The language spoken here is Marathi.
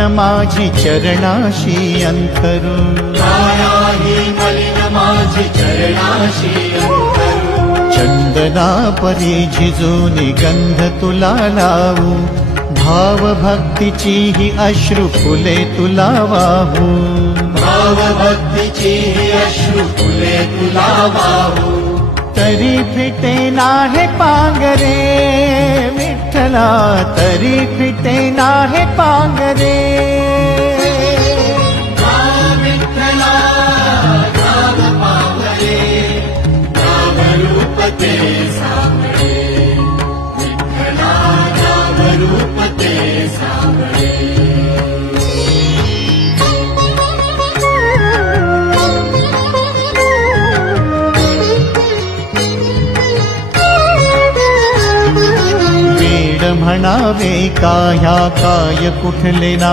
मलिन माझी चरणाशी अंतरू, कायाही मलिन माझी चरणाशी अंतरू, चंदना परी झिजूनी गंध तुला लावू, भाव भक्तीची ही अश्रु फुले तुला वाहू, भाव भक्तीची ही अश्रु फुले तुला वाहू, तरी फिटे नाहे पांगरे विठ्ठला, तरी फिटे नाहे पांगरे, विठ्ठला नाम पावले, नाम रूप ते सावळे, विठ्ठला नाम रूप ते सावळे. वेड म्हणावे का ह्या काय कुठले ना